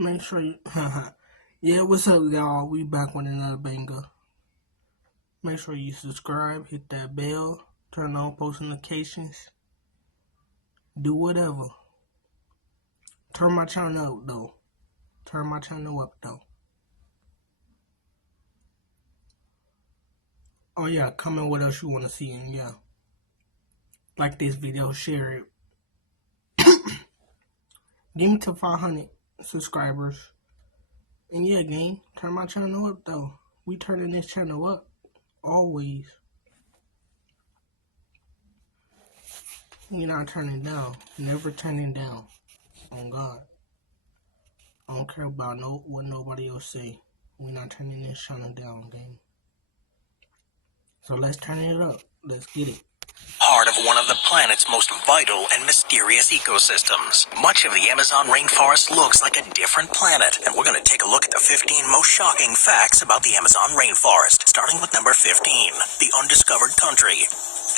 Make sure you, yeah, what's up, y'all? We back with another banger. Make sure you subscribe, hit that bell, turn on post notifications, do whatever. Turn my channel up, though. Turn my channel up, though. Oh, yeah, comment what else you want to see, and yeah. Like this video, share it. Give me to 500 subscribers. And yeah, gang, turn my channel up, though. We turning this channel up. Always. We not turning down. Never turning down. On God. I don't care about what nobody else say. We not turning this channel down, gang. So let's turn it up. Let's get it. Part of one of the planet's most vital and mysterious ecosystems. Much of the Amazon rainforest looks like a different planet, and we're going to take a look at the 15 most shocking facts about the Amazon rainforest, starting with number 15, the undiscovered country.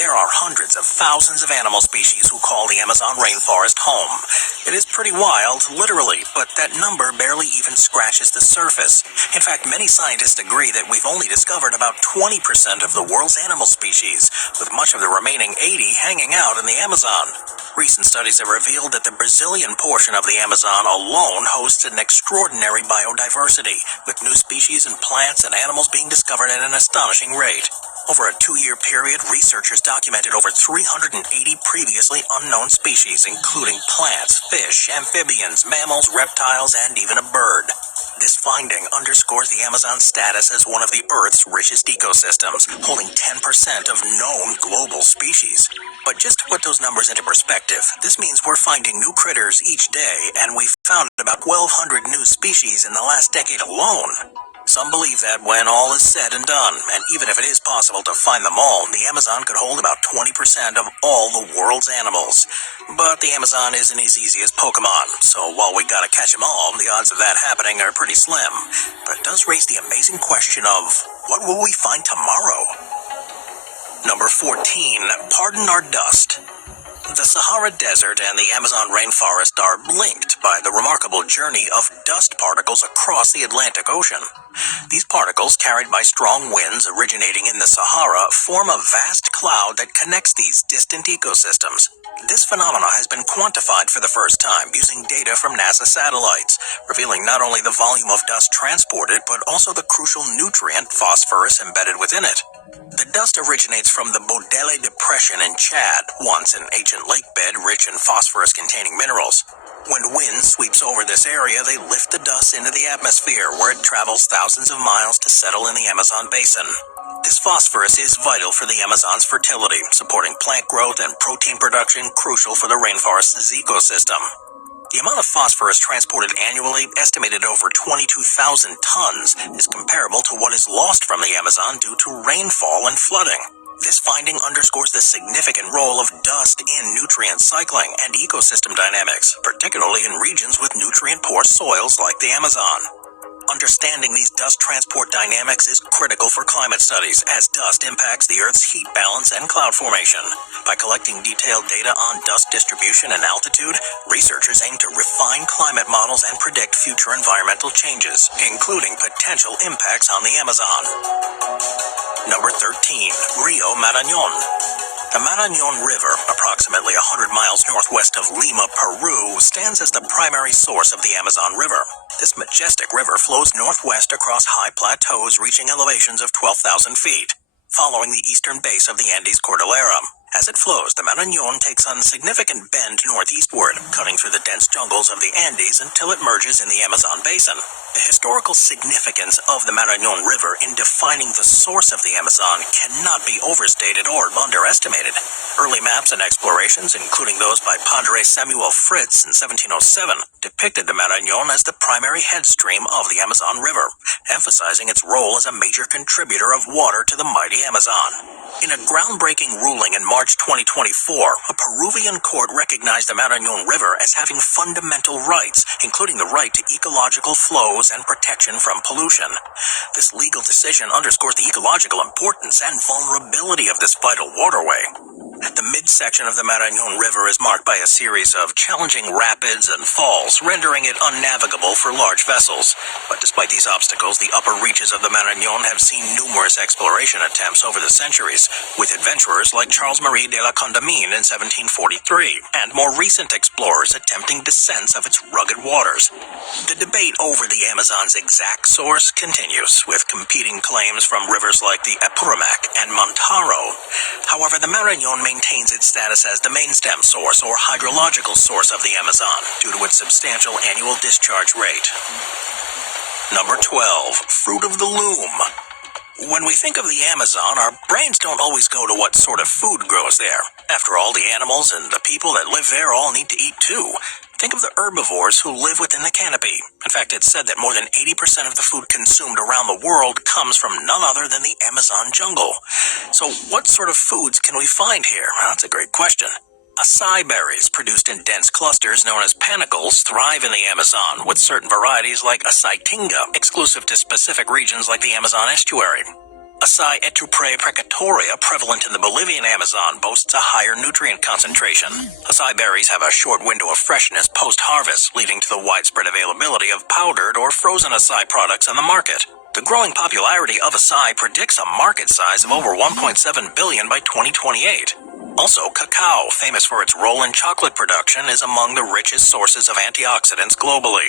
There are hundreds of thousands of animal species who call the Amazon rainforest home. It is pretty wild, literally, but that number barely even scratches the surface. In fact, many scientists agree that we've only discovered about 20% of the world's animal species, with much of the remaining 80 hanging out in the Amazon. Recent studies have revealed that the Brazilian portion of the Amazon alone hosts an extraordinary biodiversity, with new species and plants and animals being discovered at an astonishing rate. Over a 2-year period, researchers documented over 380 previously unknown species, including plants, fish, amphibians, mammals, reptiles, and even a bird. This finding underscores the Amazon's status as one of the Earth's richest ecosystems, holding 10% of known global species. But just to put those numbers into perspective, this means we're finding new critters each day, and we've found about 1,200 new species in the last decade alone. Some believe that when all is said and done, and even if it is possible to find them all, the Amazon could hold about 20% of all the world's animals. But the Amazon isn't as easy as Pokemon, so while we gotta catch them all, the odds of that happening are pretty slim. But it does raise the amazing question of, what will we find tomorrow? Number 14, pardon our dust. The Sahara Desert and the Amazon rainforest are linked by the remarkable journey of dust particles across the Atlantic Ocean. These particles, carried by strong winds originating in the Sahara, form a vast cloud that connects these distant ecosystems. This phenomenon has been quantified for the first time using data from NASA satellites, revealing not only the volume of dust transported, but also the crucial nutrient phosphorus embedded within it. The dust originates from the Bodele Depression in Chad, once an ancient lake bed rich in phosphorus-containing minerals. When wind sweeps over this area, they lift the dust into the atmosphere, where it travels thousands of miles to settle in the Amazon basin. This phosphorus is vital for the Amazon's fertility, supporting plant growth and protein production crucial for the rainforest's ecosystem. The amount of phosphorus transported annually, estimated over 22,000 tons, is comparable to what is lost from the Amazon due to rainfall and flooding. This finding underscores the significant role of dust in nutrient cycling and ecosystem dynamics, particularly in regions with nutrient-poor soils like the Amazon. Understanding these dust transport dynamics is critical for climate studies, as dust impacts the Earth's heat balance and cloud formation. By collecting detailed data on dust distribution and altitude, researchers aim to refine climate models and predict future environmental changes, including potential impacts on the Amazon. Number 13, Rio Marañón. The Marañón River, approximately 100 miles northwest of Lima, Peru, stands as the primary source of the Amazon River. This majestic river flows northwest across high plateaus reaching elevations of 12,000 feet, following the eastern base of the Andes Cordillera. As it flows, the Marañón takes on a significant bend northeastward, cutting through the dense jungles of the Andes until it merges in the Amazon basin. The historical significance of the Marañón River in defining the source of the Amazon cannot be overstated or underestimated. Early maps and explorations, including those by Padre Samuel Fritz in 1707, depicted the Marañón as the primary headstream of the Amazon River, emphasizing its role as a major contributor of water to the mighty Amazon. In a groundbreaking ruling in March 2024, a Peruvian court recognized the Marañón River as having fundamental rights, including the right to ecological flows and protection from pollution. This legal decision underscores the ecological importance and vulnerability of this vital waterway. The midsection of the Marañón River is marked by a series of challenging rapids and falls, rendering it unnavigable for large vessels. But despite these obstacles, the upper reaches of the Marañón have seen numerous exploration attempts over the centuries, with adventurers like Charles-Marie de la Condamine in 1743, and more recent explorers attempting descents of its rugged waters. The debate over the Amazon's exact source continues, with competing claims from rivers like the Apurimac and Montaro. However, the Marañón maintains its status as the main stem source or hydrological source of the Amazon due to its substantial annual discharge rate. Number 12. Fruit of the Loom. When we think of the Amazon, our brains don't always go to what sort of food grows there. After all, the animals and the people that live there all need to eat too. Think of the herbivores who live within the canopy. In fact, it's said that more than 80% of the food consumed around the world comes from none other than the Amazon jungle. So what sort of foods can we find here? Well, that's a great question. Acai berries, produced in dense clusters known as panicles, thrive in the Amazon, with certain varieties like acai tinga, exclusive to specific regions like the Amazon estuary. Acai Etuprae precatoria, prevalent in the Bolivian Amazon, boasts a higher nutrient concentration. Acai berries have a short window of freshness post-harvest, leading to the widespread availability of powdered or frozen acai products on the market. The growing popularity of acai predicts a market size of over 1.7 billion by 2028. Also, cacao, famous for its role in chocolate production, is among the richest sources of antioxidants globally.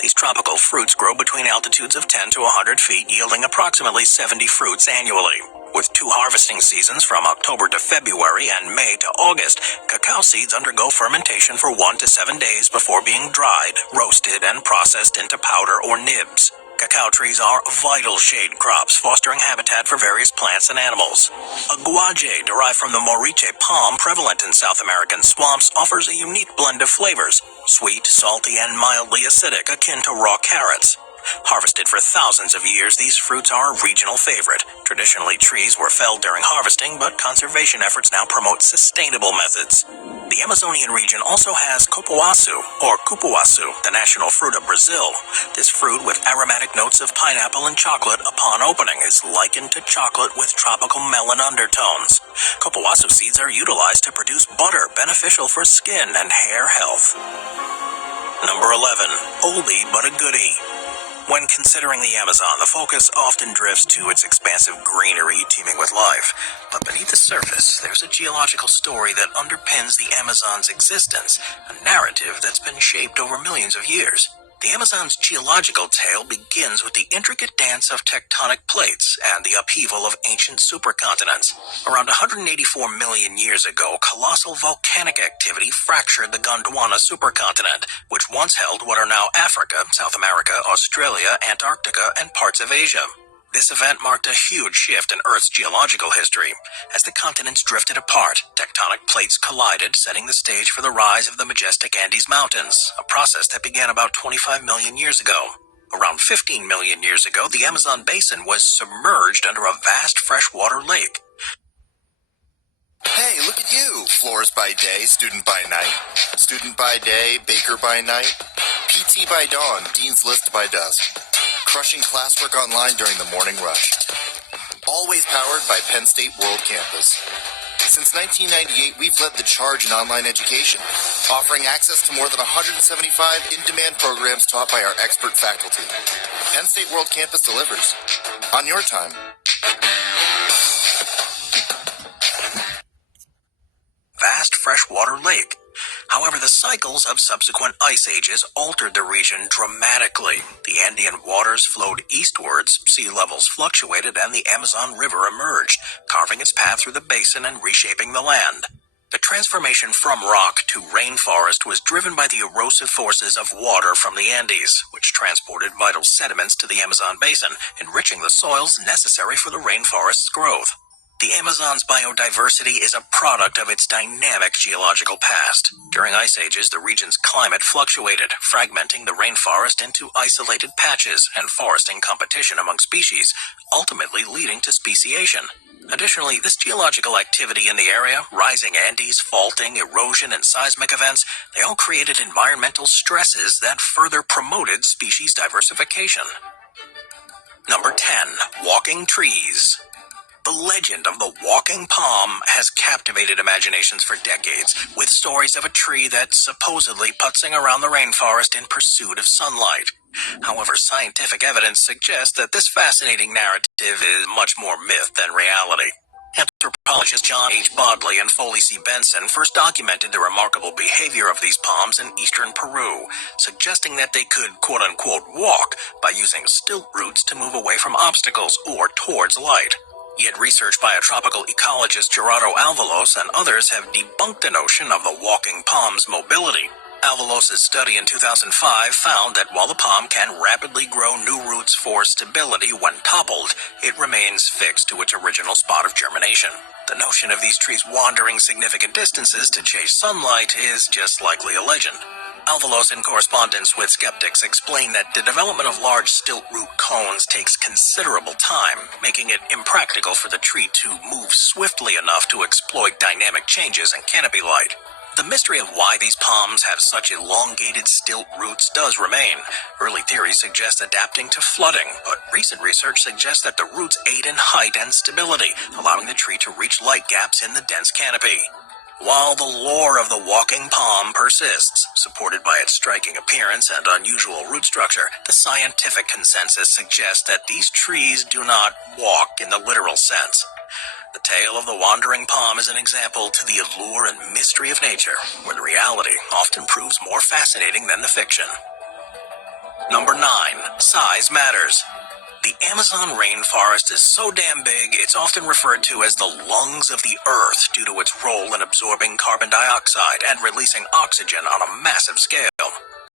These tropical fruits grow between altitudes of 10 to 100 feet, yielding approximately 70 fruits annually. With 2 harvesting seasons from October to February and May to August, cacao seeds undergo fermentation for 1 to 7 days before being dried, roasted, and processed into powder or nibs. Cacao trees are vital shade crops, fostering habitat for various plants and animals. A guaje, derived from the moriche palm prevalent in South American swamps, offers a unique blend of flavors, sweet, salty, and mildly acidic, akin to raw carrots. Harvested for thousands of years, these fruits are a regional favorite. Traditionally, trees were felled during harvesting, but conservation efforts now promote sustainable methods. The Amazonian region also has cupuaçu, or cupuaçu, the national fruit of Brazil. This fruit, with aromatic notes of pineapple and chocolate upon opening, is likened to chocolate with tropical melon undertones. Cupuaçu seeds are utilized to produce butter, beneficial for skin and hair health. Number 11. Oldie but a goodie. When considering the Amazon, the focus often drifts to its expansive greenery teeming with life. But beneath the surface, there's a geological story that underpins the Amazon's existence, a narrative that's been shaped over millions of years. The Amazon's geological tale begins with the intricate dance of tectonic plates and the upheaval of ancient supercontinents. Around 184 million years ago, colossal volcanic activity fractured the Gondwana supercontinent, which once held what are now Africa, South America, Australia, Antarctica, and parts of Asia. This event marked a huge shift in Earth's geological history. As the continents drifted apart, tectonic plates collided, setting the stage for the rise of the majestic Andes Mountains, a process that began about 25 million years ago. Around 15 million years ago, the Amazon basin was submerged under a vast freshwater lake. Hey, look at you! Florist by day, student by night. Student by day, baker by night. PT by dawn, dean's list by dusk. Crushing classwork online during the morning rush. Always powered by Penn State World Campus. Since 1998, we've led the charge in online education, offering access to more than 175 in-demand programs taught by our expert faculty. Penn State World Campus delivers. On your time. Vast freshwater lake. However, the cycles of subsequent ice ages altered the region dramatically. The Andean waters flowed eastwards, sea levels fluctuated, and the Amazon River emerged, carving its path through the basin and reshaping the land. The transformation from rock to rainforest was driven by the erosive forces of water from the Andes, which transported vital sediments to the Amazon basin, enriching the soils necessary for the rainforest's growth. The Amazon's biodiversity is a product of its dynamic geological past. During ice ages, the region's climate fluctuated, fragmenting the rainforest into isolated patches and foresting competition among species, ultimately leading to speciation. Additionally, this geological activity in the area, rising Andes, faulting, erosion, and seismic events, they all created environmental stresses that further promoted species diversification. Number 10. Walking trees. The legend of the walking palm has captivated imaginations for decades, with stories of a tree that's supposedly putzing around the rainforest in pursuit of sunlight. However, scientific evidence suggests that this fascinating narrative is much more myth than reality. Anthropologists John H. Bodley and Foley C. Benson first documented the remarkable behavior of these palms in eastern Peru, suggesting that they could quote-unquote walk by using stilt roots to move away from obstacles or towards light. Yet research by a tropical ecologist Gerardo Alvalos and others have debunked the notion of the walking palm's mobility. Alvalos' study in 2005 found that while the palm can rapidly grow new roots for stability when toppled, it remains fixed to its original spot of germination. The notion of these trees wandering significant distances to chase sunlight is just likely a legend. Alvalos, in correspondence with skeptics, explained that the development of large stilt root cones takes considerable time, making it impractical for the tree to move swiftly enough to exploit dynamic changes in canopy light. The mystery of why these palms have such elongated stilt roots does remain. Early theories suggest adapting to flooding, but recent research suggests that the roots aid in height and stability, allowing the tree to reach light gaps in the dense canopy. While the lore of the walking palm persists, supported by its striking appearance and unusual root structure, the scientific consensus suggests that these trees do not walk in the literal sense. The tale of the wandering palm is an example to the allure and mystery of nature, where the reality often proves more fascinating than the fiction. Number 9. Size matters. The Amazon rainforest is so damn big, it's often referred to as the lungs of the earth due to its role in absorbing carbon dioxide and releasing oxygen on a massive scale.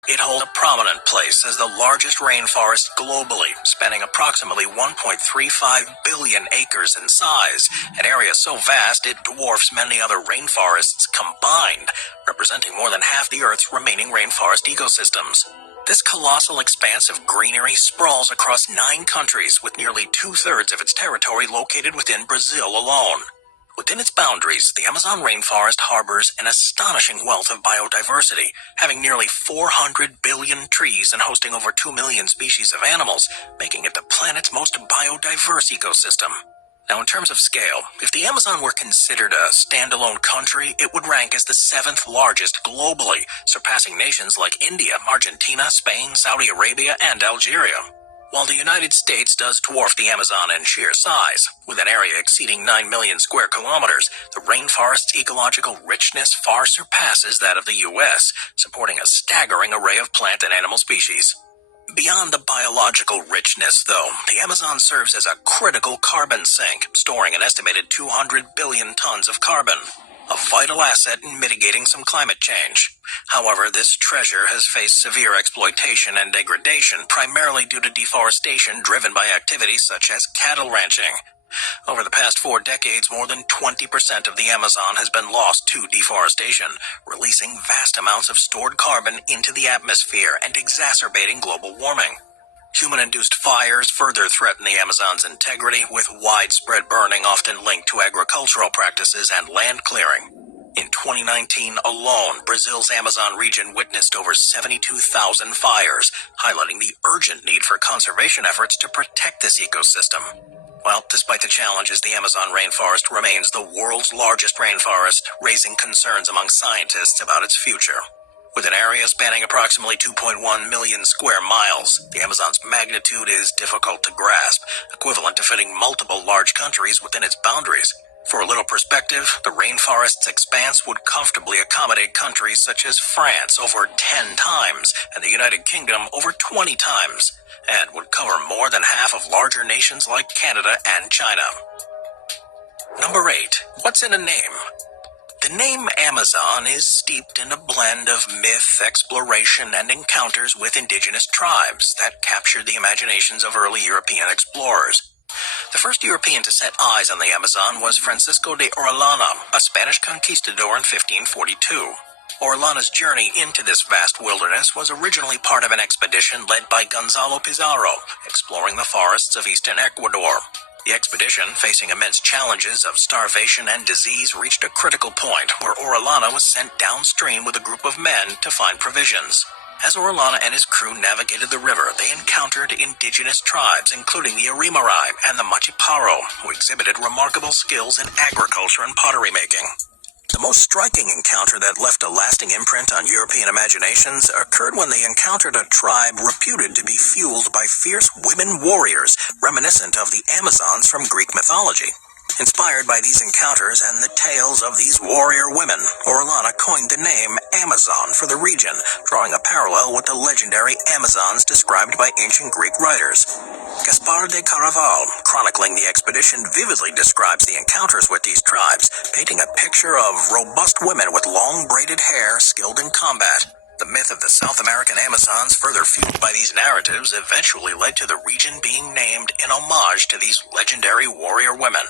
It holds a prominent place as the largest rainforest globally, spanning approximately 1.35 billion acres in size, an area so vast it dwarfs many other rainforests combined, representing more than half the Earth's remaining rainforest ecosystems. This colossal expanse of greenery sprawls across 9 countries, with nearly 2/3 of its territory located within Brazil alone. Within its boundaries, the Amazon rainforest harbors an astonishing wealth of biodiversity, having nearly 400 billion trees and hosting over 2 million species of animals, making it the planet's most biodiverse ecosystem. Now, in terms of scale, if the Amazon were considered a standalone country, it would rank as the 7th largest globally, surpassing nations like India, Argentina, Spain, Saudi Arabia, and Algeria. While the United States does dwarf the Amazon in sheer size, with an area exceeding 9 million square kilometers, the rainforest's ecological richness far surpasses that of the U.S., supporting a staggering array of plant and animal species. Beyond the biological richness, though, the Amazon serves as a critical carbon sink, storing an estimated 200 billion tons of carbon, a vital asset in mitigating some climate change. However, this treasure has faced severe exploitation and degradation, primarily due to deforestation driven by activities such as cattle ranching. Over the past 4 decades, more than 20% of the Amazon has been lost to deforestation, releasing vast amounts of stored carbon into the atmosphere and exacerbating global warming. Human-induced fires further threaten the Amazon's integrity, with widespread burning often linked to agricultural practices and land clearing. In 2019 alone, Brazil's Amazon region witnessed over 72,000 fires, highlighting the urgent need for conservation efforts to protect this ecosystem. Well, despite the challenges, the Amazon rainforest remains the world's largest rainforest, raising concerns among scientists about its future. With an area spanning approximately 2.1 million square miles, the Amazon's magnitude is difficult to grasp, equivalent to fitting multiple large countries within its boundaries. For a little perspective, the rainforest's expanse would comfortably accommodate countries such as France over 10 times and the United Kingdom over 20 times, and would cover more than half of larger nations like Canada and China. Number 8. What's in a name? The name Amazon is steeped in a blend of myth, exploration, and encounters with indigenous tribes that captured the imaginations of early European explorers. The first European to set eyes on the Amazon was Francisco de Orellana, a Spanish conquistador in 1542. Orellana's journey into this vast wilderness was originally part of an expedition led by Gonzalo Pizarro, exploring the forests of eastern Ecuador. The expedition, facing immense challenges of starvation and disease, reached a critical point where Orellana was sent downstream with a group of men to find provisions. As Orellana and his crew navigated the river, they encountered indigenous tribes, including the Arimarai and the Machiparo, who exhibited remarkable skills in agriculture and pottery making. The most striking encounter that left a lasting imprint on European imaginations occurred when they encountered a tribe reputed to be fueled by fierce women warriors, reminiscent of the Amazons from Greek mythology. Inspired by these encounters and the tales of these warrior women, Orellana coined the name Amazon for the region, drawing a parallel with the legendary Amazons described by ancient Greek writers. Gaspar de Caraval, chronicling the expedition, vividly describes the encounters with these tribes, painting a picture of robust women with long braided hair skilled in combat. The myth of the South American Amazons, further fueled by these narratives, eventually led to the region being named in homage to these legendary warrior women.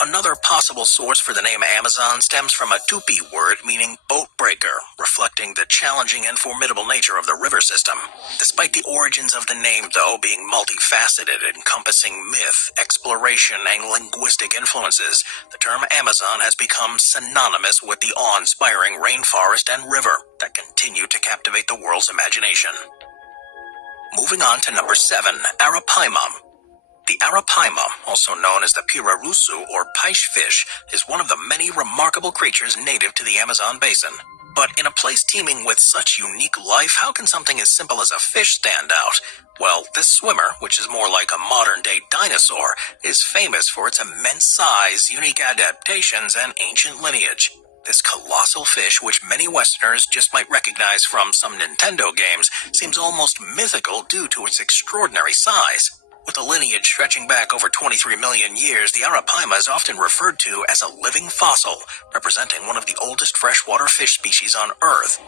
Another possible source for the name Amazon stems from a Tupi word meaning boat breaker, reflecting the challenging and formidable nature of the river system. Despite the origins of the name, though, being multifaceted, encompassing myth, exploration, and linguistic influences, the term Amazon has become synonymous with the awe-inspiring rainforest and river that continue to captivate the world's imagination. Moving on to number 7, Arapaima. The arapaima, also known as the pirarusu or peixe fish, is one of the many remarkable creatures native to the Amazon basin. But in a place teeming with such unique life, how can something as simple as a fish stand out? Well, this swimmer, which is more like a modern-day dinosaur, is famous for its immense size, unique adaptations, and ancient lineage. This colossal fish, which many Westerners just might recognize from some Nintendo games, seems almost mythical due to its extraordinary size. With a lineage stretching back over 23 million years, the arapaima is often referred to as a living fossil, representing one of the oldest freshwater fish species on Earth.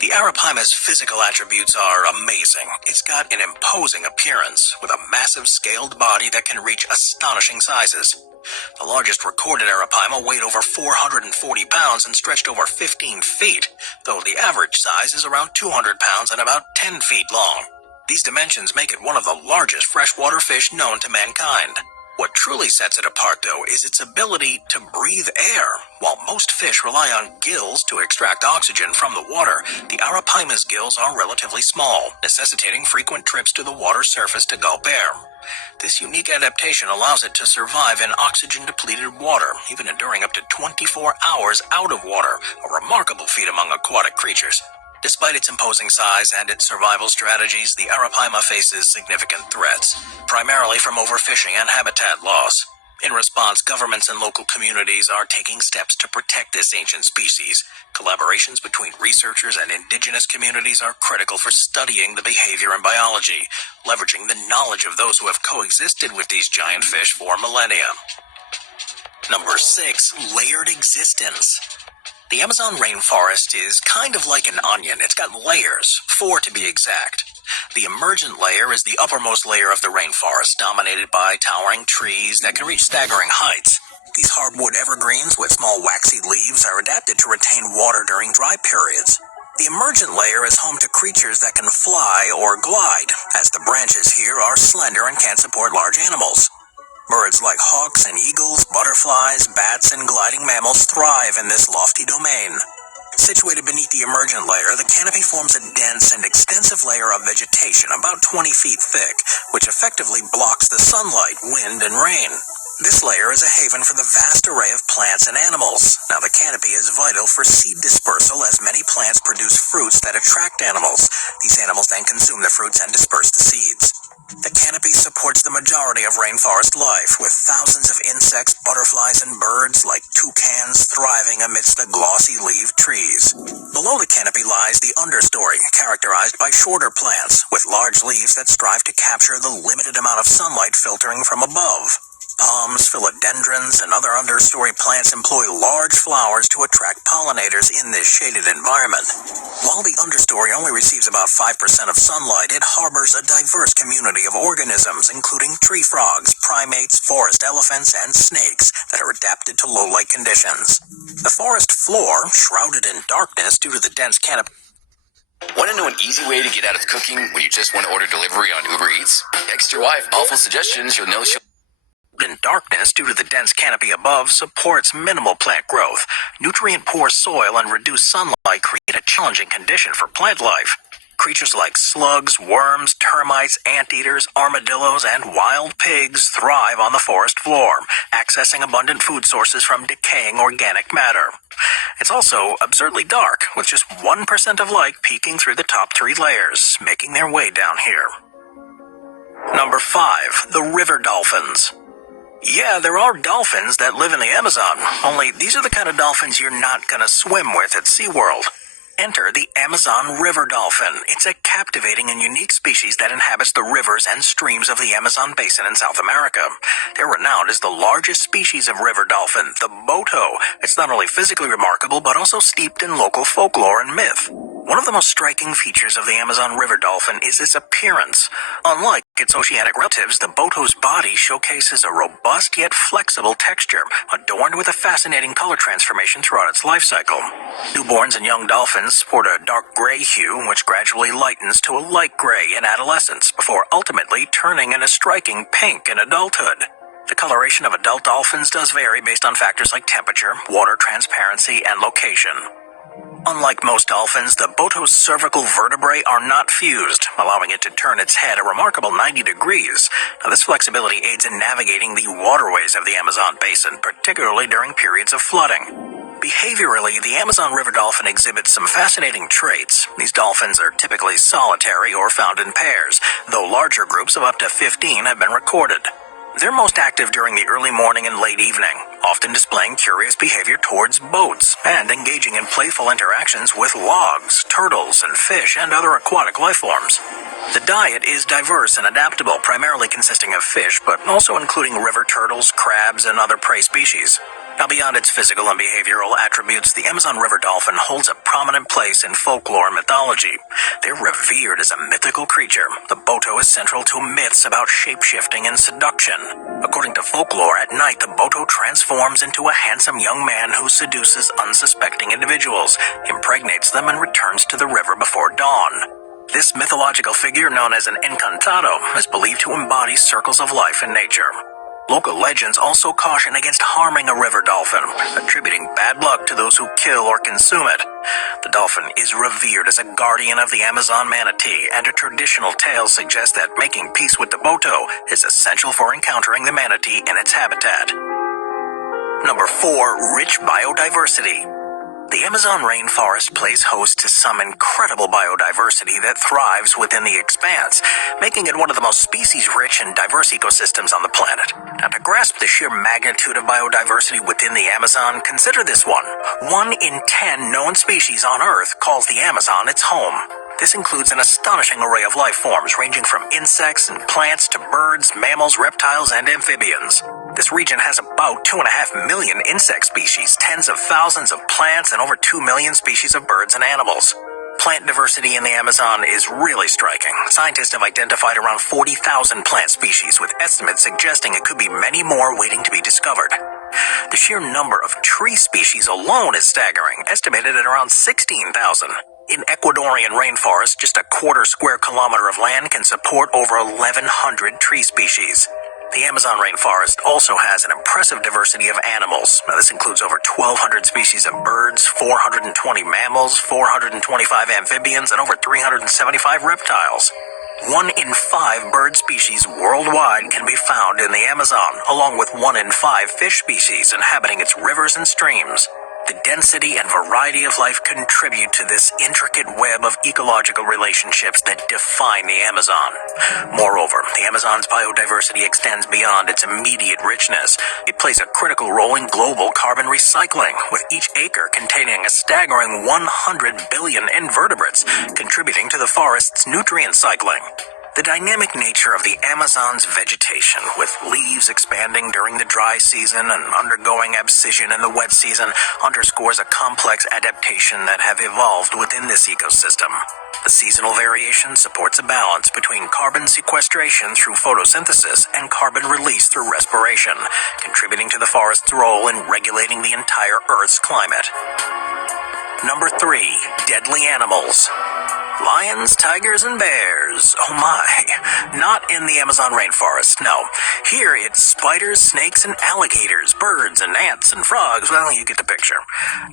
The arapaima's physical attributes are amazing. It's got an imposing appearance, with a massive scaled body that can reach astonishing sizes. The largest recorded arapaima weighed over 440 pounds and stretched over 15 feet, though the average size is around 200 pounds and about 10 feet long. These dimensions make it one of the largest freshwater fish known to mankind. What truly sets it apart, though, is its ability to breathe air. While most fish rely on gills to extract oxygen from the water, the arapaima's gills are relatively small, necessitating frequent trips to the water surface to gulp air. This unique adaptation allows it to survive in oxygen-depleted water, even enduring up to 24 hours out of water, a remarkable feat among aquatic creatures. Despite its imposing size and its survival strategies, the arapaima faces significant threats, primarily from overfishing and habitat loss. In response, governments and local communities are taking steps to protect this ancient species. Collaborations between researchers and indigenous communities are critical for studying the behavior and biology, leveraging the knowledge of those who have coexisted with these giant fish for millennia. Number 6, layered existence. The Amazon rainforest is kind of like an onion. It's got layers, 4 to be exact. The emergent layer is the uppermost layer of the rainforest, dominated by towering trees that can reach staggering heights. These hardwood evergreens with small waxy leaves are adapted to retain water during dry periods. The emergent layer is home to creatures that can fly or glide, as the branches here are slender and can support large animals. Birds like hawks and eagles, butterflies, bats, and gliding mammals thrive in this lofty domain. Situated beneath the emergent layer, the canopy forms a dense and extensive layer of vegetation about 20 feet thick, which effectively blocks the sunlight, wind, and rain. This layer is a haven for the vast array of plants and animals. Now, the canopy is vital for seed dispersal, as many plants produce fruits that attract animals. These animals then consume the fruits and disperse the seeds. The canopy supports the majority of rainforest life, with thousands of insects, butterflies, and birds like toucans thriving amidst the glossy-leaved trees. Below the canopy lies the understory, characterized by shorter plants, with large leaves that strive to capture the limited amount of sunlight filtering from above. Palms, philodendrons, and other understory plants employ large flowers to attract pollinators in this shaded environment. While the understory only receives about 5% of sunlight, it harbors a diverse community of organisms, including tree frogs, primates, forest elephants, and snakes that are adapted to low-light conditions. The forest floor, shrouded in darkness due to the dense canopy. Want to know an easy way to get out of cooking when you just want to order delivery on Uber Eats? Text your wife awful suggestions you'll know she'll... In darkness due to the dense canopy above supports minimal plant growth. Nutrient-poor soil and reduced sunlight create a challenging condition for plant life. Creatures like slugs, worms, termites, anteaters, armadillos, and wild pigs thrive on the forest floor, accessing abundant food sources from decaying organic matter. It's also absurdly dark, with just 1% of light peeking through the top 3 layers, making their way down here. Number 5. The river dolphins. Yeah, there are dolphins that live in the Amazon, only these are the kind of dolphins you're not gonna swim with at SeaWorld. Enter the Amazon river dolphin. It's a captivating and unique species that inhabits the rivers and streams of the Amazon basin in South America. They're renowned as the largest species of river dolphin, the boto. It's not only physically remarkable, but also steeped in local folklore and myth. One of the most striking features of the Amazon river dolphin is its appearance. Unlike its oceanic relatives, the boto's body showcases a robust yet flexible texture, adorned with a fascinating color transformation throughout its life cycle. Newborns and young dolphins sport a dark gray hue, which gradually lightens to a light gray in adolescence, before ultimately turning in a striking pink in adulthood. The coloration of adult dolphins does vary based on factors like temperature, water transparency, and location. Unlike most dolphins, the boto's cervical vertebrae are not fused, allowing it to turn its head a remarkable 90 degrees. Now, this flexibility aids in navigating the waterways of the Amazon basin, particularly during periods of flooding. Behaviorally, the Amazon river dolphin exhibits some fascinating traits. These dolphins are typically solitary or found in pairs, though larger groups of up to 15 have been recorded. They're most active during the early morning and late evening, often displaying curious behavior towards boats and engaging in playful interactions with logs, turtles, and fish and other aquatic life forms. The diet is diverse and adaptable, primarily consisting of fish, but also including river turtles, crabs, and other prey species. Now, beyond its physical and behavioral attributes, the Amazon river dolphin holds a prominent place in folklore and mythology. They're revered as a mythical creature. The boto is central to myths about shape-shifting and seduction. According to folklore, at night the boto transforms into a handsome young man who seduces unsuspecting individuals, impregnates them, and returns to the river before dawn. This mythological figure, known as an encantado, is believed to embody circles of life in nature. Local legends also caution against harming a river dolphin, attributing bad luck to those who kill or consume it. The dolphin is revered as a guardian of the Amazon manatee, and a traditional tale suggests that making peace with the boto is essential for encountering the manatee in its habitat. Number 4. Rich biodiversity. The Amazon rainforest plays host to some incredible biodiversity that thrives within the expanse, making it one of the most species-rich and diverse ecosystems on the planet. Now, to grasp the sheer magnitude of biodiversity within the Amazon, consider this one. 1 in 10 known species on Earth calls the Amazon its home. This includes an astonishing array of life forms, ranging from insects and plants to birds, mammals, reptiles, and amphibians. This region has about 2.5 million insect species, tens of thousands of plants, and over 2 million species of birds and animals. Plant diversity in the Amazon is really striking. Scientists have identified around 40,000 plant species, with estimates suggesting it could be many more waiting to be discovered. The sheer number of tree species alone is staggering, estimated at around 16,000. In Ecuadorian rainforest, just a quarter square kilometer of land can support over 1,100 tree species. The Amazon rainforest also has an impressive diversity of animals. Now, this includes over 1,200 species of birds, 420 mammals, 425 amphibians, and over 375 reptiles. 1 in 5 bird species worldwide can be found in the Amazon, along with 1 in 5 fish species inhabiting its rivers and streams. The density and variety of life contribute to this intricate web of ecological relationships that define the Amazon. Moreover, the Amazon's biodiversity extends beyond its immediate richness. It plays a critical role in global carbon recycling, with each acre containing a staggering 100 billion invertebrates, contributing to the forest's nutrient cycling. The dynamic nature of the Amazon's vegetation, with leaves expanding during the dry season and undergoing abscission in the wet season, underscores a complex adaptation that have evolved within this ecosystem. The seasonal variation supports a balance between carbon sequestration through photosynthesis and carbon release through respiration, contributing to the forest's role in regulating the entire Earth's climate. Number 3. Deadly animals. Lions, tigers, and bears. Oh my. Not in the Amazon rainforest, no. Here it's spiders, snakes, and alligators, birds, and ants, and frogs. Well, you get the picture.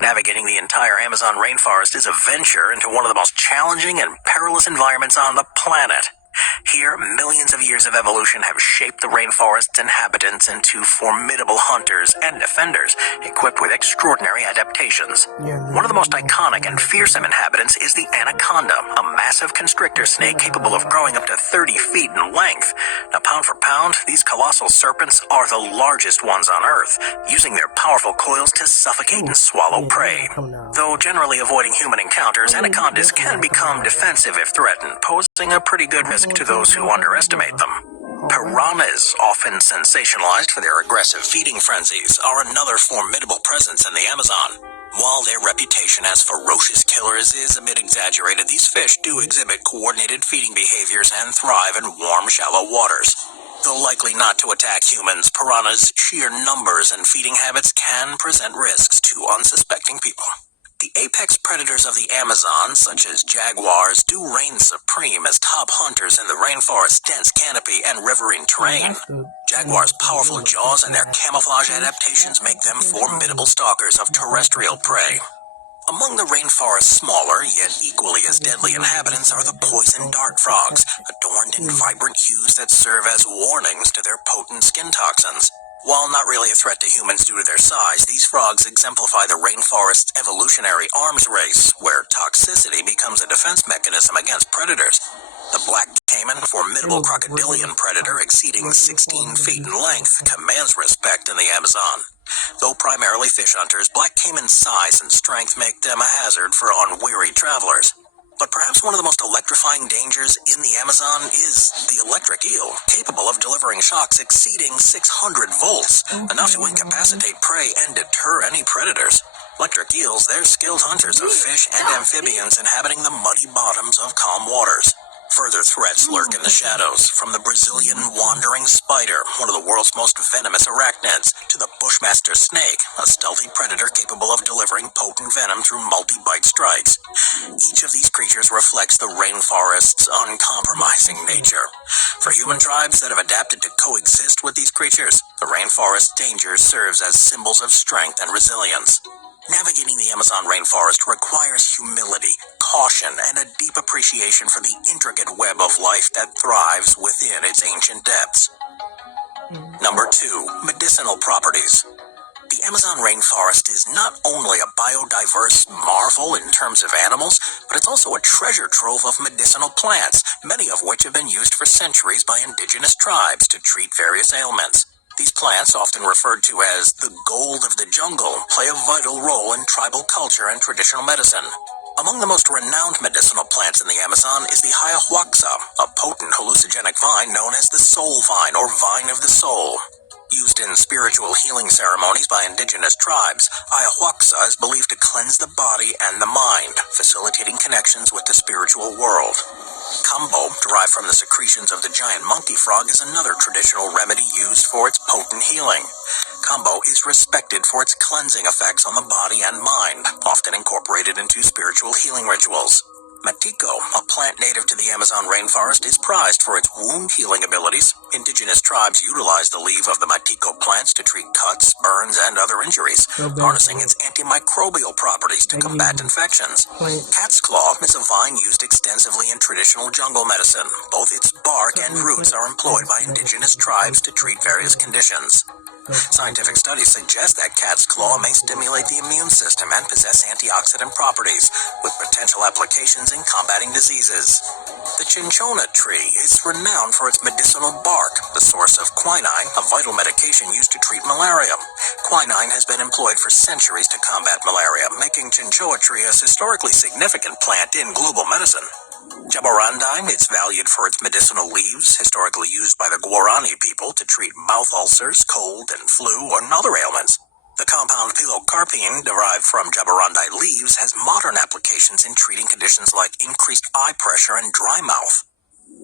Navigating the entire Amazon rainforest is a venture into one of the most challenging and perilous environments on the planet. Here, millions of years of evolution have shaped the rainforest's inhabitants into formidable hunters and defenders, equipped with extraordinary adaptations. One of the most iconic and fearsome inhabitants is the anaconda, a massive constrictor snake capable of growing up to 30 feet in length. Now, pound for pound, these colossal serpents are the largest ones on Earth, using their powerful coils to suffocate and swallow prey. Though generally avoiding human encounters, anacondas can become defensive if threatened, posing a pretty good risk to those who underestimate them. Piranhas, often sensationalized for their aggressive feeding frenzies, are another formidable presence in the Amazon. While their reputation as ferocious killers is a bit exaggerated, these fish do exhibit coordinated feeding behaviors and thrive in warm, shallow waters. Though likely not to attack humans, piranhas' sheer numbers and feeding habits can present risks to unsuspecting people. The apex predators of the Amazon, such as jaguars, do reign supreme as top hunters in the rainforest's dense canopy and riverine terrain. Jaguars' powerful jaws and their camouflage adaptations make them formidable stalkers of terrestrial prey. Among the rainforest's smaller, yet equally as deadly inhabitants are the poison dart frogs, adorned in vibrant hues that serve as warnings to their potent skin toxins. While not really a threat to humans due to their size, these frogs exemplify the rainforest's evolutionary arms race, where toxicity becomes a defense mechanism against predators. The black caiman, formidable crocodilian predator exceeding 16 feet in length, commands respect in the Amazon. Though primarily fish hunters, black caiman's size and strength make them a hazard for unweary travelers. But perhaps one of the most electrifying dangers in the Amazon is the electric eel, capable of delivering shocks exceeding 600 volts, enough to incapacitate prey and deter any predators. Electric eels, they're skilled hunters of fish and amphibians inhabiting the muddy bottoms of calm waters. Further threats lurk in the shadows, from the Brazilian wandering spider, one of the world's most venomous arachnids, to the bushmaster snake, a stealthy predator capable of delivering potent venom through multi-bite strikes. Each of these creatures reflects the rainforest's uncompromising nature. For human tribes that have adapted to coexist with these creatures, the rainforest's danger serves as symbols of strength and resilience. Navigating the Amazon rainforest requires humility, caution, and a deep appreciation for the intricate web of life that thrives within its ancient depths. Number 2. Medicinal properties. The Amazon rainforest is not only a biodiverse marvel in terms of animals, but it's also a treasure trove of medicinal plants, many of which have been used for centuries by indigenous tribes to treat various ailments. These plants, often referred to as the gold of the jungle, play a vital role in tribal culture and traditional medicine. Among the most renowned medicinal plants in the Amazon is the ayahuasca, a potent hallucinogenic vine known as the soul vine or vine of the soul. Used in spiritual healing ceremonies by indigenous tribes, ayahuasca is believed to cleanse the body and the mind, facilitating connections with the spiritual world. Kambo, derived from the secretions of the giant monkey frog, is another traditional remedy used for its potent healing. Kambo is respected for its cleansing effects on the body and mind, often incorporated into spiritual healing rituals. Matiko, a plant native to the Amazon rainforest, is prized for its wound healing abilities. Indigenous tribes utilize the leaf of the Matiko plants to treat cuts, burns, and other injuries, harnessing its antimicrobial properties to combat infections. Cat's claw is a vine used extensively in traditional jungle medicine. Both its bark and roots are employed by indigenous tribes to treat various conditions. Scientific studies suggest that cat's claw may stimulate the immune system and possess antioxidant properties, with potential applications in combating diseases. The cinchona tree is renowned for its medicinal bark, the source of quinine, a vital medication used to treat malaria. Quinine has been employed for centuries to combat malaria, making cinchona tree a historically significant plant in global medicine. Jaborandi, it's valued for its medicinal leaves, historically used by the Guarani people to treat mouth ulcers, cold and flu, and other ailments. The compound pilocarpine, derived from jaborandi leaves, has modern applications in treating conditions like increased eye pressure and dry mouth.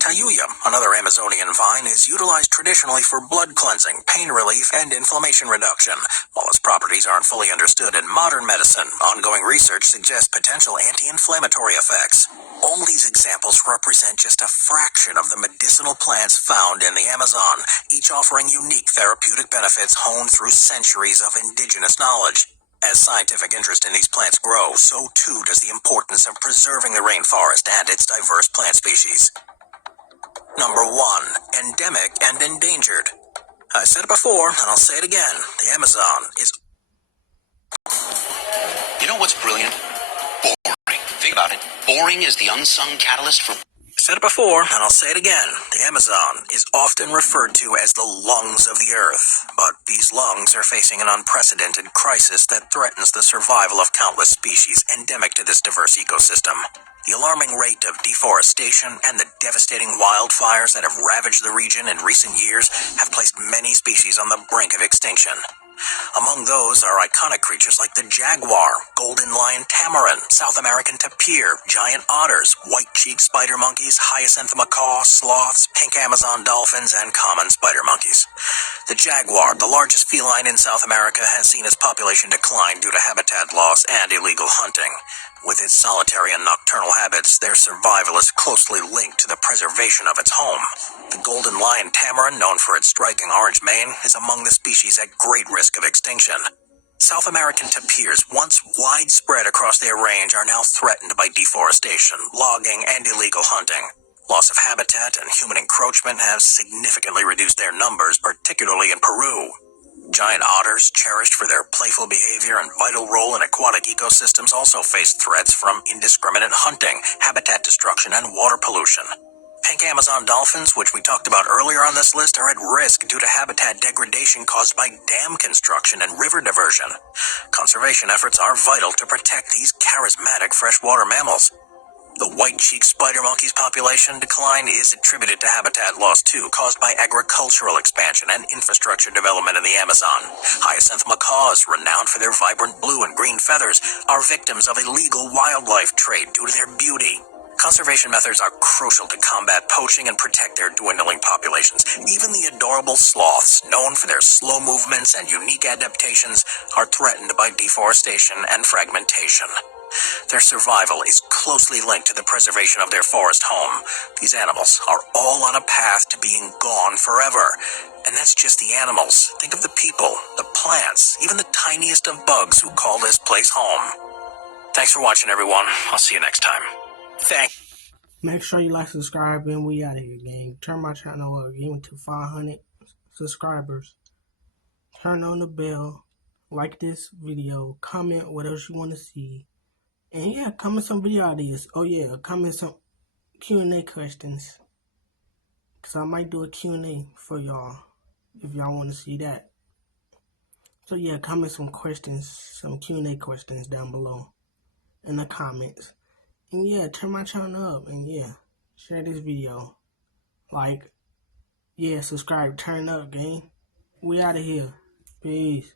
Tayuya, another Amazonian vine, is utilized traditionally for blood cleansing, pain relief, and inflammation reduction. While its properties aren't fully understood in modern medicine, ongoing research suggests potential anti-inflammatory effects. All these examples represent just a fraction of the medicinal plants found in the Amazon, each offering unique therapeutic benefits honed through centuries of indigenous knowledge. As scientific interest in these plants grows, so too does the importance of preserving the rainforest and its diverse plant species. Number 1. Endemic and endangered. I said it before, and I'll say it again. The Amazon is... You know what's brilliant? Boring. Think about it. Boring is the unsung catalyst for... I said it before, and I'll say it again. The Amazon is often referred to as the lungs of the earth, but these lungs are facing an unprecedented crisis that threatens the survival of countless species endemic to this diverse ecosystem. The alarming rate of deforestation and the devastating wildfires that have ravaged the region in recent years have placed many species on the brink of extinction. Among those are iconic creatures like the jaguar, golden lion tamarin, South American tapir, giant otters, white-cheeked spider monkeys, hyacinth macaw, sloths, pink Amazon dolphins, and common spider monkeys. The jaguar, the largest feline in South America, has seen its population decline due to habitat loss and illegal hunting. With its solitary and nocturnal habits, their survival is closely linked to the preservation of its home. The golden lion tamarin, known for its striking orange mane, is among the species at great risk of extinction. South American tapirs, once widespread across their range, are now threatened by deforestation, logging, and illegal hunting. Loss of habitat and human encroachment have significantly reduced their numbers, particularly in Peru. Giant otters, cherished for their playful behavior and vital role in aquatic ecosystems, also face threats from indiscriminate hunting, habitat destruction, and water pollution. Pink Amazon dolphins, which we talked about earlier on this list, are at risk due to habitat degradation caused by dam construction and river diversion. Conservation efforts are vital to protect these charismatic freshwater mammals. The white-cheeked spider monkey's population decline is attributed to habitat loss too, caused by agricultural expansion and infrastructure development in the Amazon. Hyacinth macaws, renowned for their vibrant blue and green feathers, are victims of illegal wildlife trade due to their beauty. Conservation methods are crucial to combat poaching and protect their dwindling populations. Even the adorable sloths, known for their slow movements and unique adaptations, are threatened by deforestation and fragmentation. Their survival is closely linked to the preservation of their forest home. These animals are all on a path to being gone forever. And that's just the animals. Think of the people, the plants, even the tiniest of bugs who call this place home. Thanks for watching, everyone. I'll see you next time. Make sure you like, subscribe, and we out of here, gang. Turn my channel up, getting to 500 subscribers. Turn on the bell, like this video, comment what else you want to see. And yeah, comment some video ideas. Oh yeah, comment some Q&A questions. Because I might do a Q&A for y'all, if y'all want to see that. So yeah, comment some questions, some Q&A questions down below in the comments. And yeah, turn my channel up. And yeah, share this video. Like, yeah, subscribe, turn up, gang. We out of here. Peace.